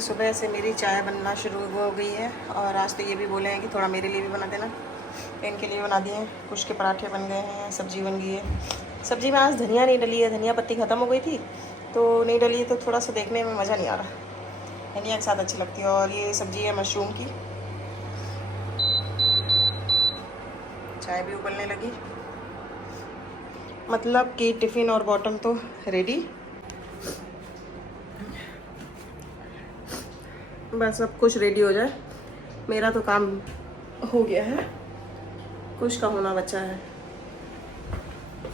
सुबह से मेरी चाय बनना शुरू हो गई है और आज तो ये भी बोले हैं कि थोड़ा मेरे लिए भी बना देना। इनके लिए बना दिए हैं, कुछ के पराठे बन गए हैं, सब्जी बन गई है। सब्जी में आज धनिया नहीं डली है, धनिया पत्ती ख़त्म हो गई थी तो नहीं डली है, तो थोड़ा सा देखने में मज़ा नहीं आ रहा। धनिया के साथ अच्छी लगती है। और ये सब्जी है मशरूम की। चाय भी उबलने लगी, मतलब कि टिफ़िन और बॉटम तो रेडी। बस अब कुछ रेडी हो जाए, मेरा तो काम हो गया है, कुछ का होना बचा है।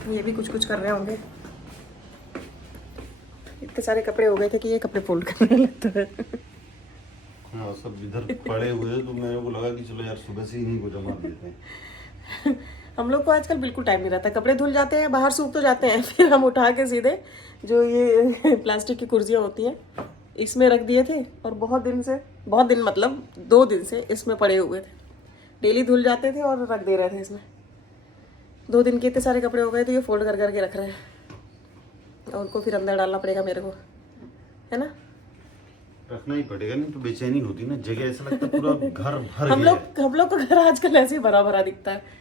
ये भी कुछ कुछ कर रहे होंगे। इतने सारे कपड़े हो गए थे कि ये कपड़े फोल्ड करने लगता है। हाँ, सब इधर पड़े हुए तो मेरे को लगा कि चलो यार सुबह से इन्हीं को जमा देते हैं। हम लोग को आजकल बिल्कुल टाइम नहीं रहता। कपड़े धुल जाते हैं, बाहर सूख तो जाते हैं, फिर हम उठा के सीधे जो ये प्लास्टिक की कुर्सियाँ होती हैं इसमें रख दिए थे। और बहुत दिन मतलब 2 दिन से इसमें पड़े हुए थे। डेली धुल जाते थे और रख दे रहे थे इसमें। 2 दिन के इतने सारे कपड़े हो गए तो ये फोल्ड कर करके रख रहे हैं और उनको फिर अंदर डालना पड़ेगा मेरे को, है ना। रखना ही पड़ेगा, नहीं तो बेचैनी होती ना, जगह ऐसा लगता है पूरा घर भर हम लोग का घर आजकल ऐसे ही भरा भरा दिखता है।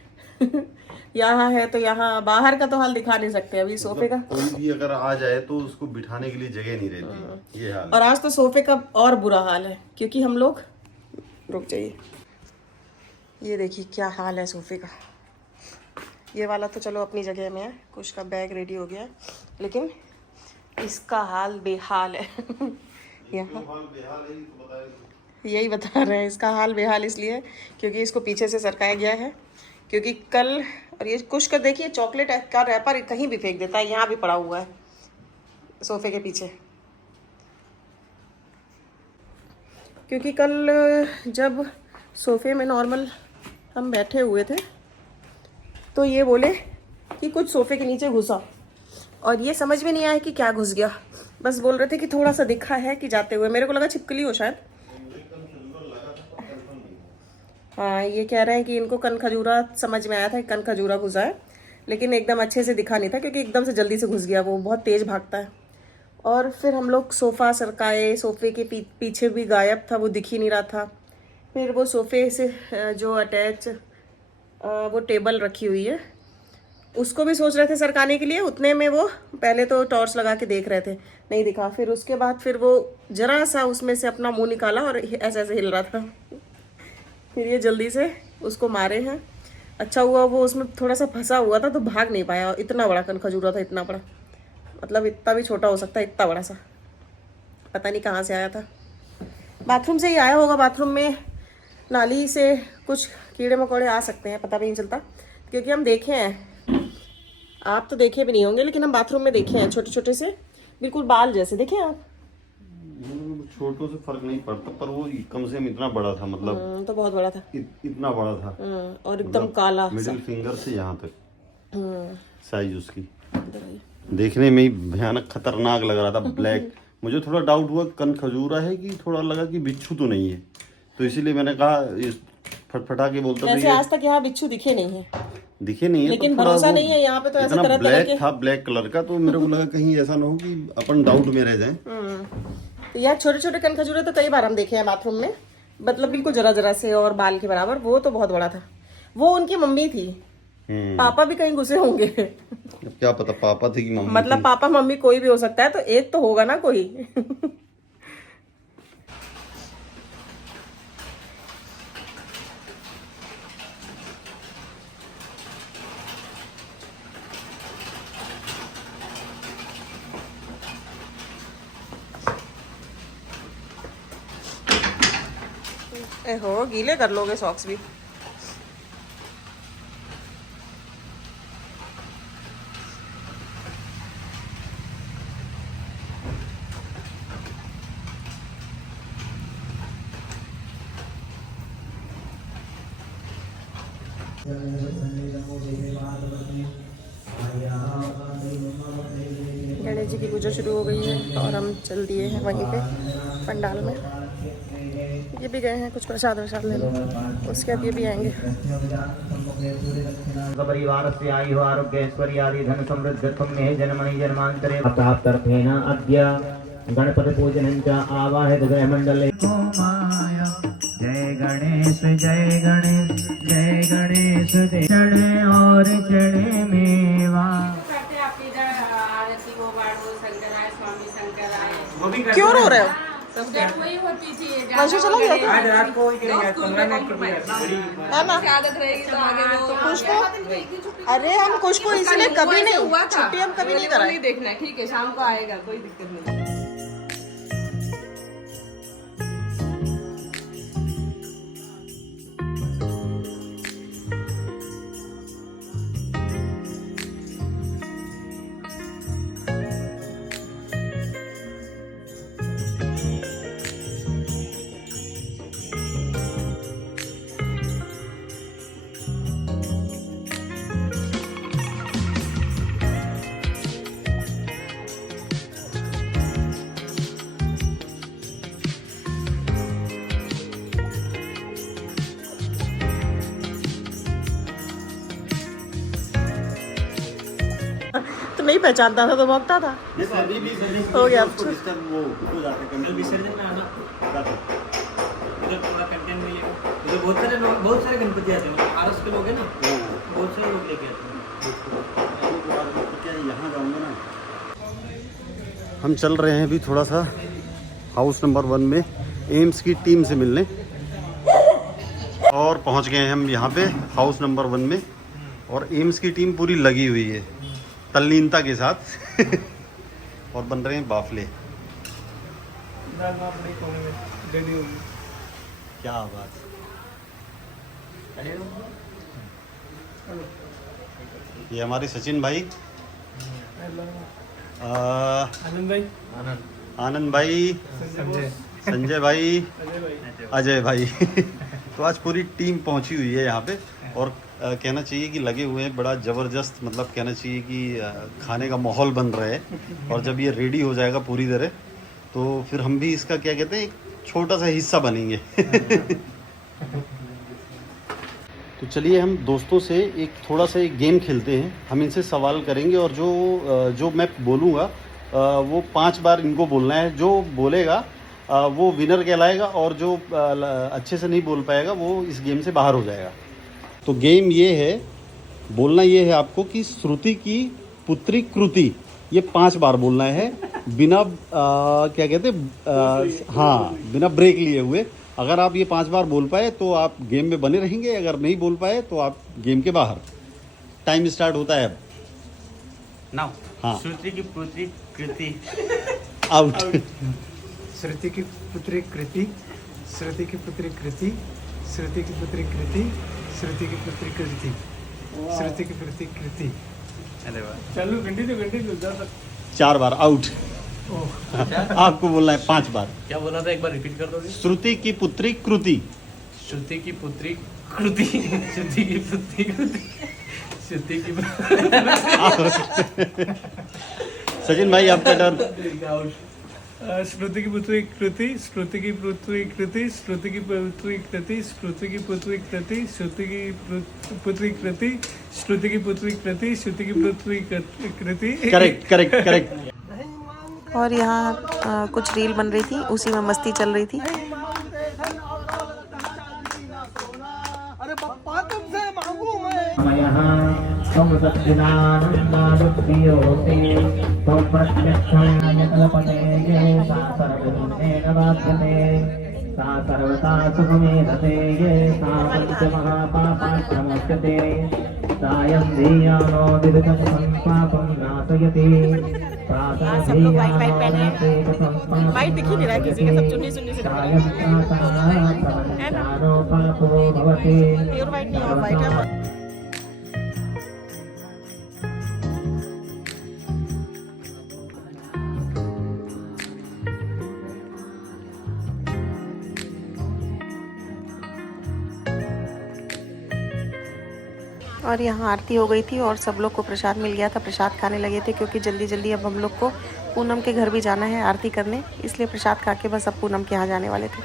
यहाँ है तो यहाँ, बाहर का तो हाल दिखा नहीं सकते अभी। सोफे का कोई भी अगर आ जाए तो उसको बिठाने के लिए जगह नहीं रहती, ये हाल। और आज तो सोफे का और बुरा हाल है क्योंकि हम लोग, रुक जाइए, ये देखिए क्या हाल है सोफे का। ये वाला तो चलो अपनी जगह में है, कुछ का बैग रेडी हो गया है, लेकिन इसका हाल बेहाल है। यहाँ यही बता रहे हैं, इसका हाल बेहाल इसलिए क्योंकि इसको पीछे से सरकाया गया है। क्योंकि कल, और ये कुछ का देखिए चॉकलेट का रैपर कहीं भी फेंक देता है, यहाँ भी पड़ा हुआ है सोफे के पीछे। क्योंकि कल जब सोफे में नॉर्मल हम बैठे हुए थे तो ये बोले कि कुछ सोफे के नीचे घुसा, और ये समझ में नहीं आया कि क्या घुस गया। बस बोल रहे थे कि थोड़ा सा दिखा है कि जाते हुए, मेरे को लगा छिपकली हो शायद। हाँ, ये कह रहे हैं कि इनको कन खजूरा समझ में आया था कि कन खजूरा घुसा है, लेकिन एकदम अच्छे से दिखा नहीं था क्योंकि एकदम से जल्दी से घुस गया, वो बहुत तेज़ भागता है। और फिर हम लोग सोफ़ा सरकाए, सोफ़े के पीछे भी गायब था, वो दिख ही नहीं रहा था। फिर वो सोफ़े से जो अटैच वो टेबल रखी हुई है उसको भी सोच रहे थे सरकाने के लिए। उतने में वो पहले तो टॉर्च लगा के देख रहे थे, नहीं दिखा। फिर उसके बाद फिर वो जरा सा उसमें से अपना मुंह निकाला और ऐसे ऐसे हिल रहा था। फिर ये जल्दी से उसको मारे हैं। अच्छा हुआ वो उसमें थोड़ा सा फंसा हुआ था तो भाग नहीं पाया। इतना बड़ा कन खजूरा था, इतना बड़ा, मतलब इतना भी छोटा हो सकता है, इतना बड़ा सा, पता नहीं कहाँ से आया था। बाथरूम से ही आया होगा। बाथरूम में नाली से कुछ कीड़े मकोड़े आ सकते हैं, पता भी नहीं चलता क्योंकि हम देखे हैं, आप तो देखे भी नहीं होंगे, लेकिन हम बाथरूम में देखे हैं छोटे छोटे से, बिल्कुल बाल जैसे। देखे आप? छोटों से फर्क नहीं पड़ता, पर वो कम से कम इतना बड़ा था, मतलब तो बहुत बड़ा था, इतना बड़ा था और एकदम काला, मिडिल फिंगर से यहाँ तक साइज उसकी देखने में ही भयानक खतरनाक लग रहा था, ब्लैक। मुझे थोड़ा डाउट हुआ कन खजूरा है कि थोड़ा लगा कि बिच्छू तो नहीं है, तो इसीलिए मैंने कहा इस फटफटा के बोलता वैसे आज तक यहाँ बिच्छू दिखे नहीं है, लेकिन तो भरोसा नहीं है यहाँ पे। तो ऐसे तरह ब्लैक था, ब्लैक कलर का, तो मेरे को लगा कहीं ऐसा ना हो कि अपन डाउट में रह जाए। तो यार छोटे छोटे कन खजूरे तो कई बार हम देखे हैं बाथरूम में, मतलब बिल्कुल जरा जरा से और बाल के बराबर। वो तो बहुत बड़ा था, वो उनकी मम्मी थी। पापा भी कहीं घुसे होंगे। क्या पता पापा थे कि मम्मी, मतलब पापा मम्मी कोई भी हो सकता है, तो एक तो होगा ना कोई। हो गीले कर लोगे सॉक्स भी। गणेश जी की पूजा शुरू हो गई है और हम चल दिए हैं वहीं पे पंडाल में। ये भी गए हैं कुछ प्रसाद वसाद लेने, उसके बाद ये भी आएंगे। परिवार से आयु आरोग्य ऐश्वर्य आदि धन समृद्धि में जन्मनि जन्मांतरे प्राप्त्यर्थेन अद्य गणपति पूजनं च आवाहयतु गृहमण्डले माया जय गणेश जय गणेश जय गणेश जय चढ़े और चढ़े मेवा। क्यों रो रहे हो? वही होती थी वैसे चला गया था? आज रात को ही करेंगे, 15 मिनट है ना? आदत रहेगी तो आगे वो खुशबू, अरे हम खुशबू इसलिए कभी नहीं हुआ, छुट्टी हम कभी नहीं कराई। नहीं देखना है, ठीक है, शाम को आएगा, कोई दिक्कत नहीं। तो नहीं पहचानता था तो भौंकता था। हो गया अब। विसर्जन में आना उधर थोड़ा कंटेंट मिलेगा। उधर बहुत सारे लोग, बहुत सारे गणपति आते हैं, आरस के लोग हैं ना, बहुत सारे लोग लेके आते हैं। यहाँ जाऊँगा ना। हम चल रहे हैं अभी थोड़ा सा हाउस नंबर 1 में एम्स की टीम से मिलने, और पहुंच गए हैं हम यहाँ पे हाउस नंबर 1 में। और एम्स की टीम पूरी लगी हुई है तल्लीनता के साथ और बन रहे हैं बाफले। क्या बात। ये हमारे सचिन भाई, आनंद भाई, संजय भाई, अजय भाई तो आज पूरी टीम पहुंची हुई है यहाँ पे। और कहना चाहिए कि लगे हुए हैं, बड़ा ज़बरदस्त, मतलब कहना चाहिए कि खाने का माहौल बन रहा है। और जब ये रेडी हो जाएगा पूरी तरह, तो फिर हम भी इसका क्या कहते हैं, एक छोटा सा हिस्सा बनेंगे तो चलिए हम दोस्तों से एक थोड़ा सा एक गेम खेलते हैं। हम इनसे सवाल करेंगे और जो मैं बोलूँगा वो 5 बार इनको बोलना है। जो बोलेगा वो विनर कहलाएगा, और जो अच्छे से नहीं बोल पाएगा वो इस गेम से बाहर हो जाएगा। तो गेम ये है, बोलना ये है आपको कि श्रुति की पुत्री कृति, ये 5 बार बोलना है बिना क्या कहते हाँ, बिना ब्रेक लिए हुए। अगर आप ये 5 बार बोल पाए तो आप गेम में बने रहेंगे, अगर नहीं बोल पाए तो आप गेम के बाहर। टाइम स्टार्ट होता है अब। नाउ हाँ। श्रुति की पुत्री कृति आउट। श्रुति की पुत्री कृति, श्रुति की पुत्री कृति, श्रुति की पुत्री कृति, श्रुति की पुत्री कृति, श्रुति की पुत्री कृति। अरे वाह, चलो घंटी 4 बार आउट। आपको बोलना है 5 बार। क्या बोला था, एक बार रिपीट कर दोगे? श्रुति की पुत्री कृति, श्रुति की पुत्री कृति, श्रुति की पुत्री कृति, श्रुति की सचिन भाई आपका टर्न। श्रुति की पुत्री कृति, श्रुति की पुत्री कृति, श्रुति की पुत्री कृति, श्रुति की पुत्री कृति, श्रुति की पुत्री कृति, श्रुति की पुत्री कृति, श्रुति की पुत्री कृति। करेक्ट। और यहाँ कुछ रील बन रही थी, उसी में मस्ती चल रही थी। अरे पप्पा तुमसे मांगू मैं। त्वं सच्चिदानन्दमूर्तियोऽसि त्वं प्रत्यक्षं कल्पते ये सा सर्वगुणेन बाध्यते सा सर्वथा सुखमेधते ये सा पञ्चमहापापाश्रमोच्यते सायं धियानो विदुतं संपापं नाशयति वाइट दिख ही नहीं रहा है किसी का, सब चुन्नी चुन्नी से पापो भवति। प्योर वाइट नहीं, ऑफ वाइट है। और यहाँ आरती हो गई थी और सब लोग को प्रसाद मिल गया था। प्रसाद खाने लगे थे क्योंकि जल्दी जल्दी अब हम लोग को पूनम के घर भी जाना है आरती करने, इसलिए प्रसाद खा के बस अब पूनम के यहाँ जाने वाले थे।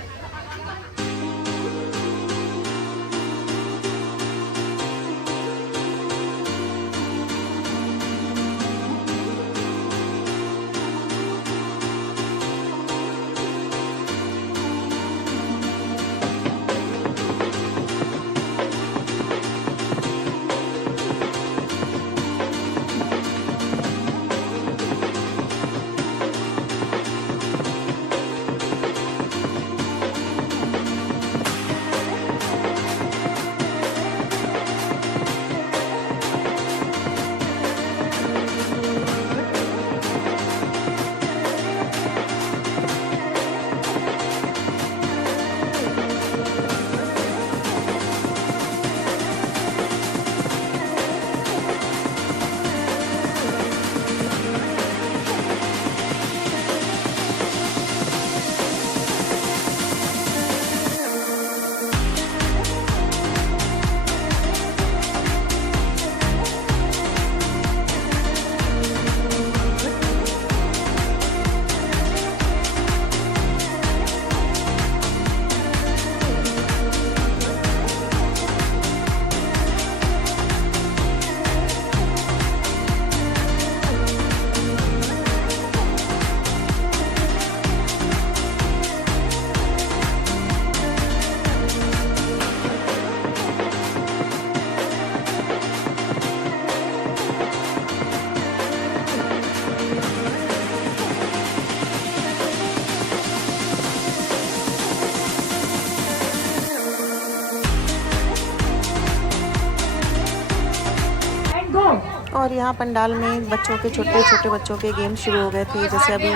और यहाँ पंडाल में बच्चों के छोटे छोटे बच्चों के गेम शुरू हो गए थे। जैसे अभी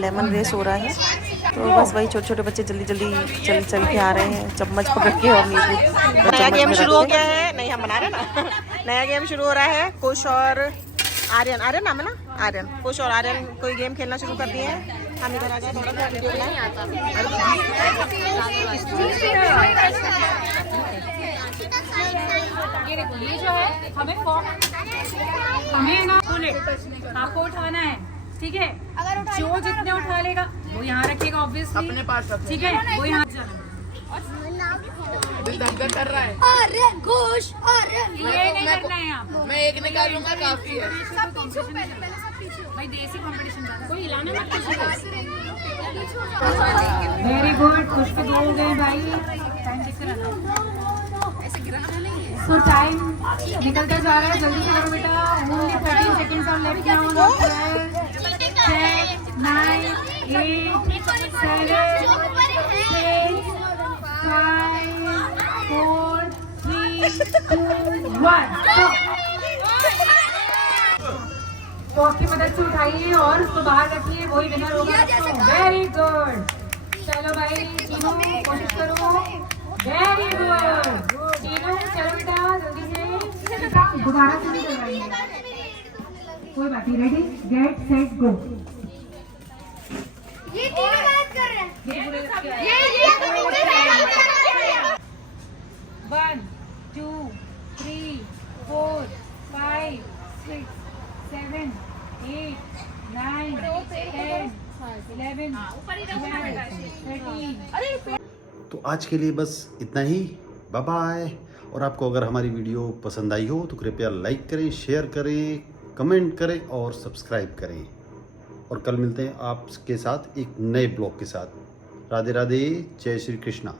लेमन रेस हो रहा है, तो बस वही छोटे छोटे बच्चे जल्दी जल्दी चल के आ रहे हैं चम्मच पकड़ के। और नया गेम शुरू हो गया है, नहीं हम बना रहे ना नया गेम शुरू हो रहा है। कुश और आर्यन, आर्यन नाम है ना, आर्यन, कुश और आर्यन कोई गेम खेलना शुरू कर दिए हैं। हम इधर आ जाए, थोड़ा सा वीडियो बनाएं। ये देखो, ये जो है हमें ना बुलेट आपको उठाना है, ठीक है। जो जितने उठा लेगा वो यहाँ रखेगा ऑब्वियसली अपने पास, ठीक है। वो यहाँ कर रहा है। आर्यन खुश, आर्यन ये नहीं करना है यहाँ। मैं एक निकालूंगा, काफी है। भाई देसी कंपटीशन कोई हिलाना मत। वेरी गुड, कुछ तो दो हो गए भाई। टाइम चेक करा, तो टाइम निकलता जा रहा है, जल्दी से करो बेटा। ओनली 13 सेकंड्स और लेफ्ट नाउ। 10 9 8 7 6 5 4 3 2 1 तो आपकी मदद से उठाइए और उसको बाहर रखिए, वही विनर होगा। वेरी गुड, चलो भाई तीनों कोशिश करो। वेरी गुड तीनों, चलो बेटा जल्दी से। दोबारा से नहीं करवाएंगे, कोई बात नहीं। Ready get set go. ये तीनों बात कर रहे हैं। ये पूरे 1 2 3 4 5 6 7 8 9 10 11 12 13। तो आज के लिए बस इतना ही, बाय बाय। और आपको अगर हमारी वीडियो पसंद आई हो तो कृपया लाइक करें, शेयर करें, कमेंट करें और सब्सक्राइब करें। और कल मिलते हैं आपके साथ एक नए ब्लॉग के साथ। राधे राधे, जय श्री कृष्णा।